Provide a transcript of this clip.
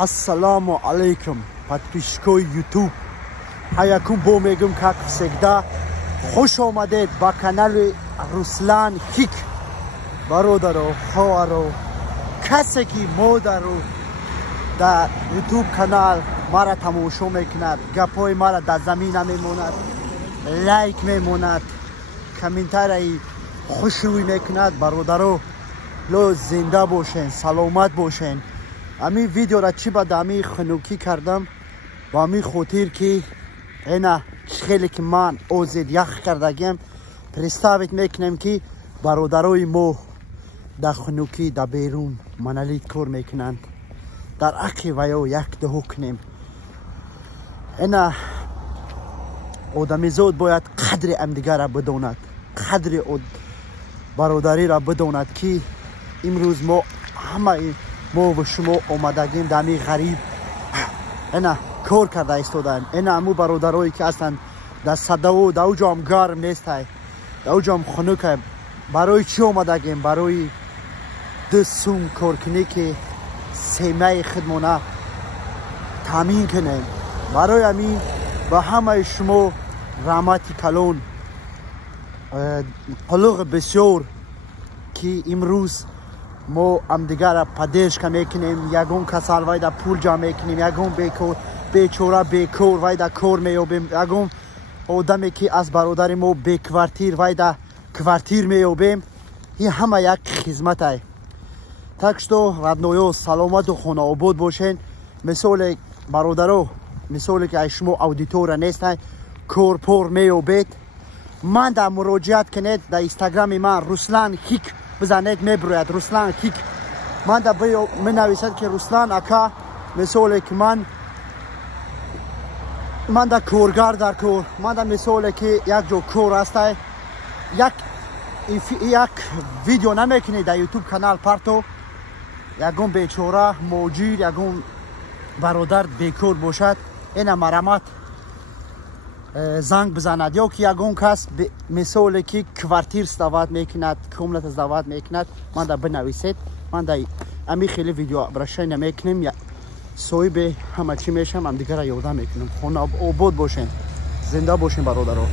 السلام علیکم подписчикои ютуб ҳаякум бо мегӯм как всегда хуш омадед ба канали Руслан Хик. бародаро, хоҳаро, касе ки модару дар ютуб канал мара тамошо мекунад, гапҳои мара дар замина мемонад, лайк мемонад, комментарии хушрӯй мекунад, бародаро ло зинда бошен, саломат бошен. ами видеора чӣ ба дами хунукӣ кардам ба ами хотир ки эна хеле ки ман озед ях кардагем представит мекунем ки бародарои мо дар хунукӣ дар берун монолит кор мекунанд. дар ҳаққи ваё як дуо кунем. эна одамизод бояд қадри ҳамдигарро бидонад, қадри бародариро бидонад ки имрӯз мо ҳамаи мо ва шумо омадагим дар ами ғариб эна кор карда истодаем. эна аму бародарое ки ҳастанд дар садао дар уҷоам гарм нестай, дар уҷоам хунукай, барои чӣ омадагем? барои 2 сум коркунӣ ки семяи худмона таъмин кунем. барои ҳамин ба ҳамаи шумо раҳмати калон, қулуғи бисёр ки имрӯз мо ҳамдигарро паддержка мекунем. ягон касал вайда пул ҷамъ мекунем, ягон бечора бекор вайда кор меёбем, ягон одаме ки аз бародари мо беквартир вайда квартир меёбем. ин ҳама як хизмате. так что родноё саломату хонаобод бошен. мисоле бародаро, мисоле ки шумо аудитора нестай, корпор меёбед, ман дар муроҷиат кунед дар инстаграми ман Руслан Хик бизанед, мебирояд Руслан Хик. ман да менависад ки Руслан ака, мисоле ки ман да коргар дар кор, ман да мисоле ки як ҷо кор ҳастай, як видео намекунед дар ютуб канал парто, ягон бечора моҷир, ягон бародар бекор бошад, эна марамат занг бизанад, ё ки ягон кас мисоле ки квартир сдават мекунад, комната сдават мекунад, ман да бинависед. ман да ами хеле видео обращение мекунем, соҳиби ҳама чӣ мешавам, ҳамдигарро ёрдам мекунем. хона обод бошен, зинда бошен бародаро.